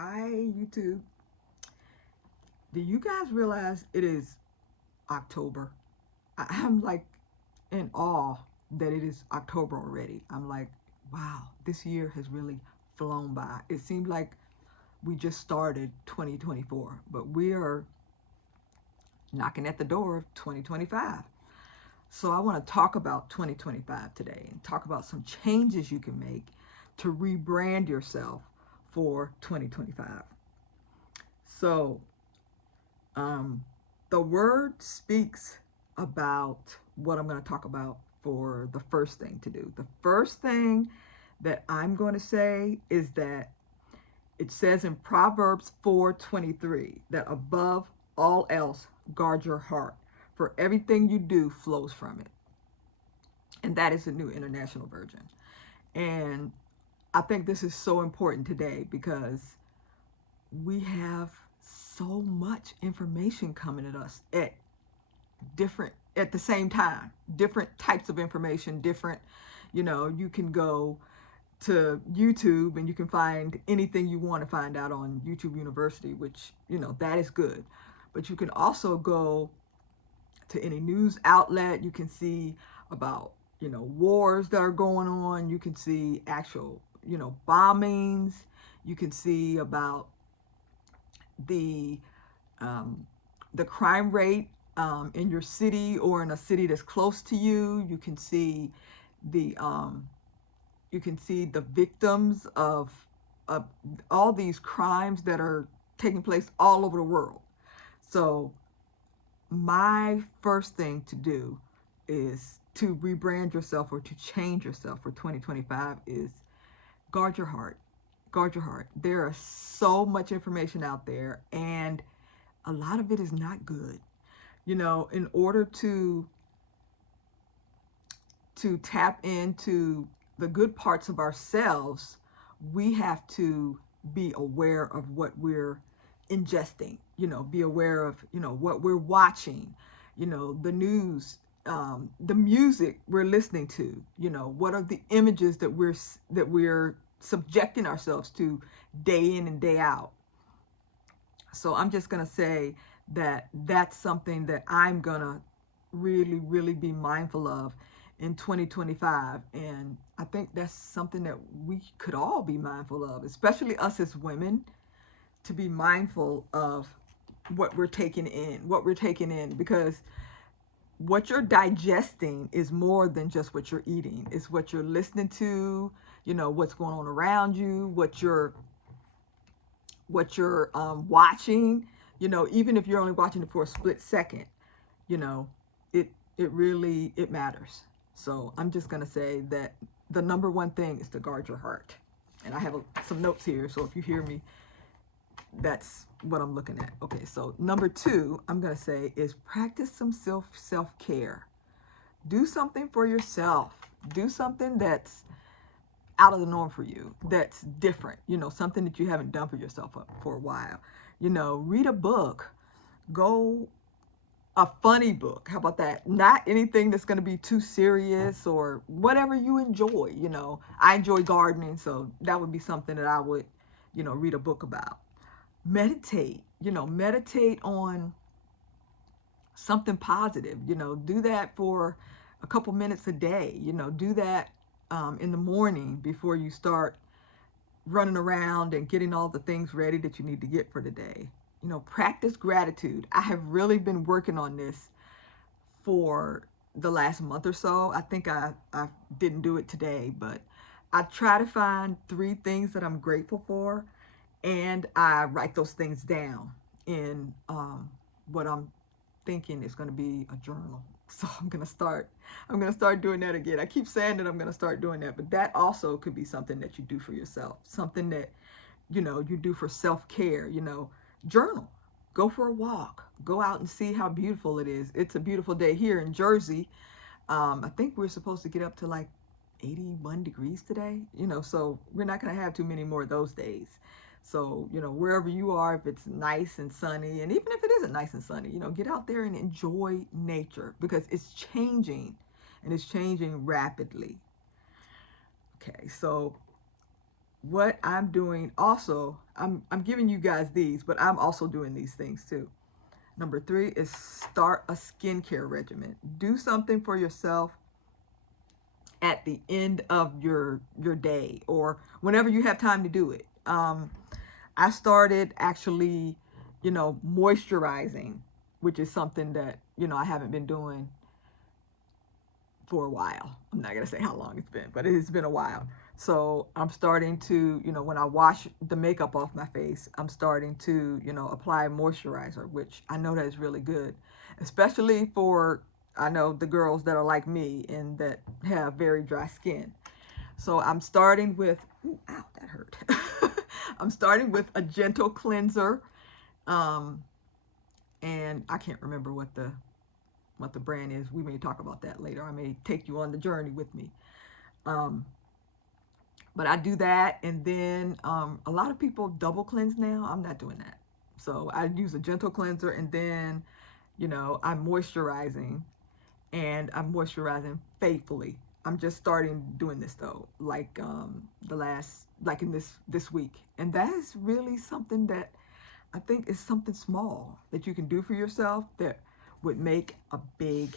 Hi, YouTube. Do you guys realize it is October? I'm like in awe that it is October already. I'm like, wow, this year has really flown by. It seemed like we just started 2024, but we are knocking at the door of 2025. So I want to talk about 2025 today and talk about some changes you can make to rebrand yourself for 2025. So Um, the word speaks about what I'm going to talk about for the first thing to do. The first thing that I'm going to say is that it says in Proverbs 4:23 that above all else, guard your heart, for everything you do flows from it. And that is the New International Version. And I think this is so important today because we have so much information coming at us at the same time, different types of information, different, you can go to YouTube and you can find anything you want to find out on YouTube University, which, that is good. But you can also go to any news outlet. You can see about, wars that are going on. You can see actual, bombings. You can see about the um, the crime rate in your city or in a city that's close to you. The you can see the victims of all these crimes that are taking place all over the world. So my first thing to do is to rebrand yourself or to change yourself for 2025 is guard your heart. Guard your heart. There is so much information out there, and a lot of it is not good. In order to tap into the good parts of ourselves, we have to be aware of what we're ingesting, be aware of, what we're watching, the news, the music we're listening to, what are the images that we're subjecting ourselves to day in and day out. So I'm just going to say that that's something that I'm going to really, really be mindful of in 2025. And I think that's something that we could all be mindful of, especially us as women, to be mindful of what we're taking in, because what you're digesting is more than just what you're eating. It's what you're listening to, what's going on around you, watching, even if you're only watching it for a split second, you know, it really it matters. So I'm just gonna say that the number one thing is to guard your heart. And I have some notes here, so if you hear me, that's what I'm looking at. Okay, so number two, I'm gonna say is practice some self-care. Do something for yourself. Do something that's out of the norm for you, that's different, something that you haven't done for yourself for a while. Read a book. Go a funny book. How about that? Not anything that's going to be too serious, or whatever you enjoy. I enjoy gardening, so that would be something that I would, read a book about. Meditate. Meditate on something positive. Do that for a couple minutes a day. Do that in the morning before you start running around and getting all the things ready that you need to get for the day. Practice gratitude. I have really been working on this for the last month or so. I think I didn't do it today, but I try to find 3 things that I'm grateful for, and I write those things down in what I'm thinking is going to be a journal. So I'm going to start doing that again. I keep saying that I'm going to start doing that, but that also could be something that you do for yourself, something that you do for self-care. Journal. Go for a walk. Go out and see how beautiful it is. It's a beautiful day here in Jersey. I think we're supposed to get up to like 81 degrees today, so we're not going to have too many more of those days. So, wherever you are, if it's nice and sunny, and even if it isn't nice and sunny, get out there and enjoy nature, because it's changing, and it's changing rapidly. Okay, so what I'm doing also, I'm giving you guys these, but I'm also doing these things too. Number 3 is start a skincare regimen. Do something for yourself at the end of your day or whenever you have time to do it. I started actually, moisturizing, which is something that I haven't been doing for a while. I'm not gonna say how long it's been, but it has been a while. So I'm starting to, when I wash the makeup off my face, I'm starting to, apply moisturizer, which I know that is really good, especially for, I know, the girls that are like me and that have very dry skin. So I'm starting with, ooh, ow, that hurt. I'm starting with a gentle cleanser, um, and I can't remember what the brand is. We may talk about that later. I may take you on the journey with me. Um, but I do that, and then a lot of people double cleanse now. I'm not doing that. So I use a gentle cleanser, and then I'm moisturizing, and I'm moisturizing faithfully. I'm just starting doing this though, like the last, like in this week, and that is really something that I think is something small that you can do for yourself that would make a big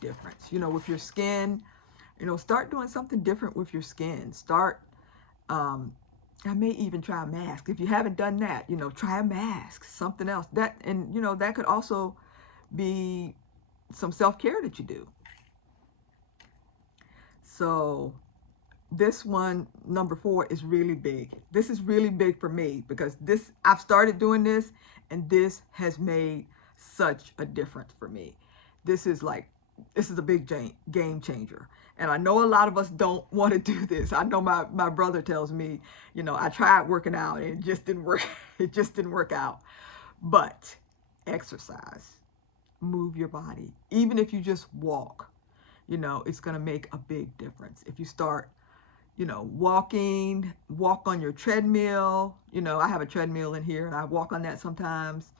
difference. With your skin, start doing something different with your skin. Start, um, I may even try a mask. If you haven't done that, try a mask, something else. That, and that could also be some self-care that you do. So this one, number 4, is really big. This is really big for me because I've started doing this, and this has made such a difference for me. This is like, this is a big game changer. And I know a lot of us don't want to do this. I know my brother tells me, I tried working out and it just didn't work. It just didn't work out. But exercise, move your body. Even if you just walk, it's going to make a big difference. If you start, walk on your treadmill. I have a treadmill in here and I walk on that sometimes.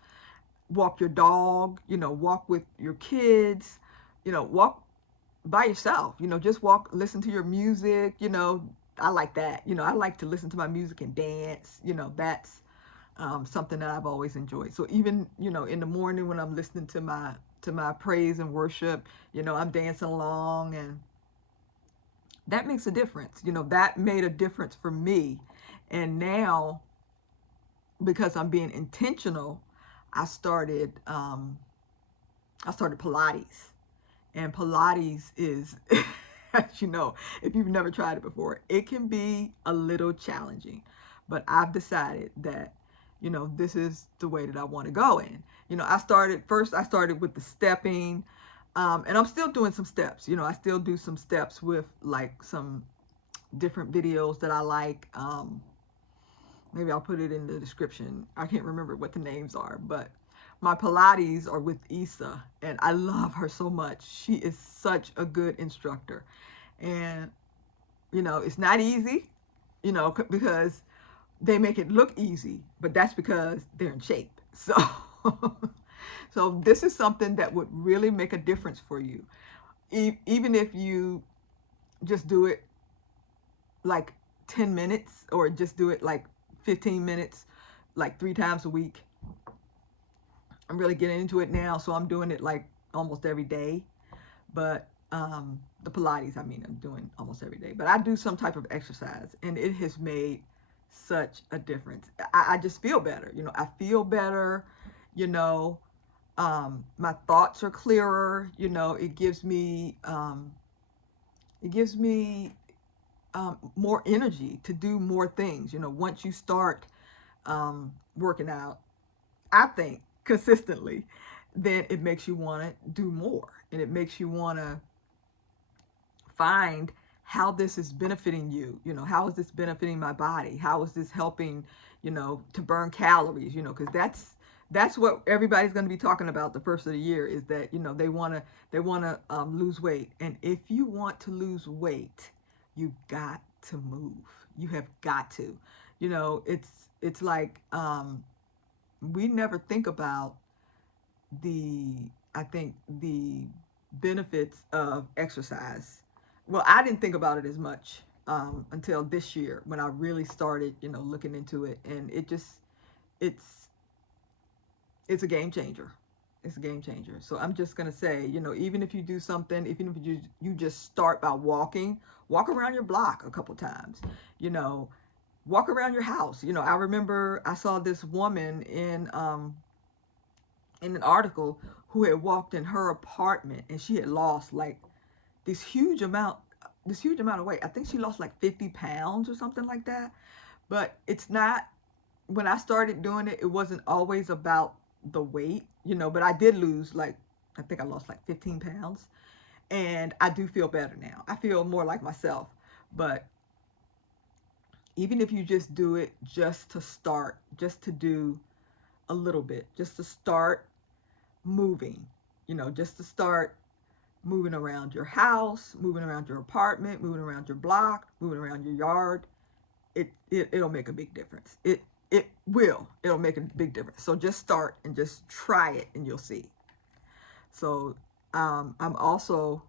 Walk your dog, walk with your kids, walk by yourself, just walk, listen to your music, I like that. I like to listen to my music and dance, that's something that I've always enjoyed. So even, in the morning when I'm listening to my praise and worship, I'm dancing along, and that makes a difference. That made a difference for me. And now, because I'm being intentional, I started Pilates. And Pilates is, as you know, if you've never tried it before, it can be a little challenging. But I've decided that, this is the way that I want to go in. I started with the stepping, and I'm still doing some steps. I still do some steps with like some different videos that I like. Maybe I'll put it in the description. I can't remember what the names are, but my Pilates are with Issa, and I love her so much. She is such a good instructor. And, it's not easy, because they make it look easy, but that's because they're in shape. So, so this is something that would really make a difference for you. Even if you just do it like 10 minutes or just do it like 15 minutes, like 3 times a week. I'm really getting into it now, so I'm doing it like almost every day. But the Pilates, I mean, I'm doing almost every day. But I do some type of exercise, and it has made such a difference. I just feel better. I feel better. You know, my thoughts are clearer. It gives me more energy to do more things. Once you start working out, I think consistently, then it makes you want to do more, and it makes you want to find how this is benefiting you. How is this benefiting my body? How is this helping, to burn calories? Because that's what everybody's going to be talking about the first of the year, is that they want to lose weight. And if you want to lose weight, you got to move. You have got to. It's like we never think about the I think the benefits of exercise. Well, I didn't think about it as much, until this year when I really started, looking into it, and it's it's a game changer. It's a game changer. So I'm just gonna say, even if you do something, even if you just start by walk around your block a couple times, you know, walk around your house. I remember I saw this woman in an article who had walked in her apartment and she had lost like this huge amount this huge amount of weight. I think she lost like 50 pounds or something like that. But it's not, when I started doing it, it wasn't always about the weight, but I did lose like, I think I lost like 15 pounds. And I do feel better now. I feel more like myself. But even if you just do it just to start, just to do a little bit, just to start moving, just to start moving around your house, moving around your apartment, moving around your block, moving around your yard, it'll make a big difference. It'll make a big difference. So just start and just try it and you'll see. So I'm also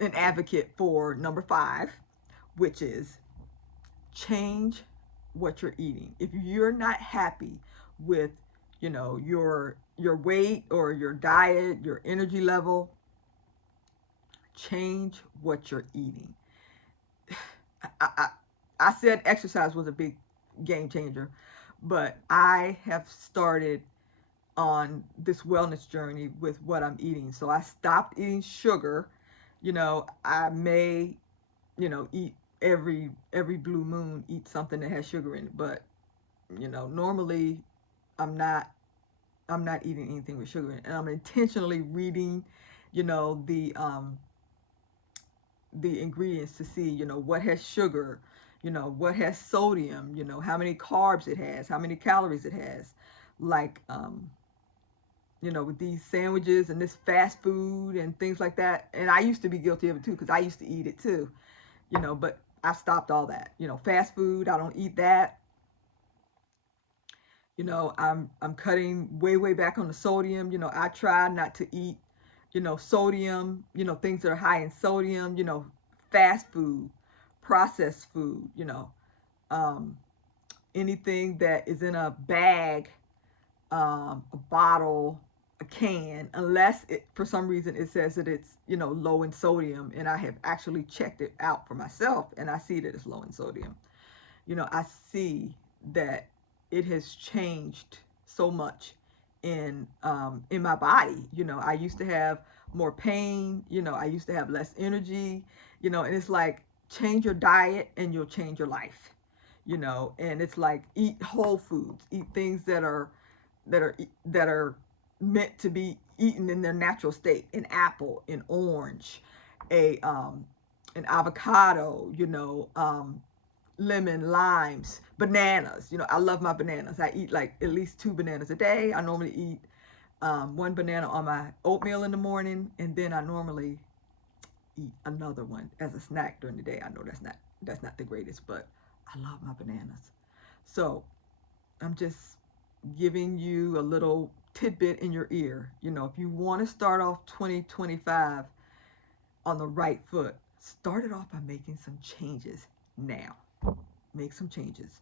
an advocate for number 5, which is change what you're eating. If you're not happy with, your weight or your diet, your energy level, change what you're eating. I, I, I said exercise was a big game changer, but I have started on this wellness journey with what I'm eating. So I stopped eating sugar. I may, eat every blue moon, eat something that has sugar in it, but normally I'm not I'm not eating anything with sugar in it. And I'm intentionally reading, the ingredients to see, what has sugar, what has sodium, how many carbs it has, how many calories it has. Like, with these sandwiches and this fast food and things like that. And I used to be guilty of it too, because I used to eat it too, but I stopped all that. Fast food, I don't eat that. I'm cutting way back on the sodium. I try not to eat, sodium, things that are high in sodium, fast food, processed food, um, anything that is in a bag, a bottle, a can, unless it, for some reason it says that it's, low in sodium, and I have actually checked it out for myself and I see that it's low in sodium. I see that it has changed so much in my body. I used to have more pain. I used to have less energy. And it's like, change your diet and you'll change your life. And it's like, eat whole foods, eat things that are meant to be eaten in their natural state. An apple, an orange, a an avocado, lemon, limes, bananas. I love my bananas. I eat like at least 2 bananas a day. I normally eat 1 banana on my oatmeal in the morning, and then I normally eat another one as a snack during the day. I know that's not the greatest, but I love my bananas. So I'm just giving you a little tidbit in your ear. If you want to start off 2025 on the right foot, start it off by making some changes now. Make some changes.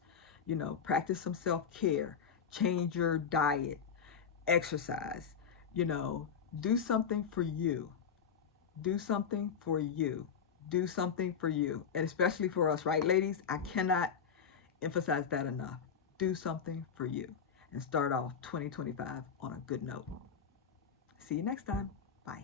Practice some self-care, change your diet, exercise, do something for you. Do something for you. Do something for you. And especially for us, right, ladies? I cannot emphasize that enough. Do something for you and start off 2025 on a good note. See you next time. Bye.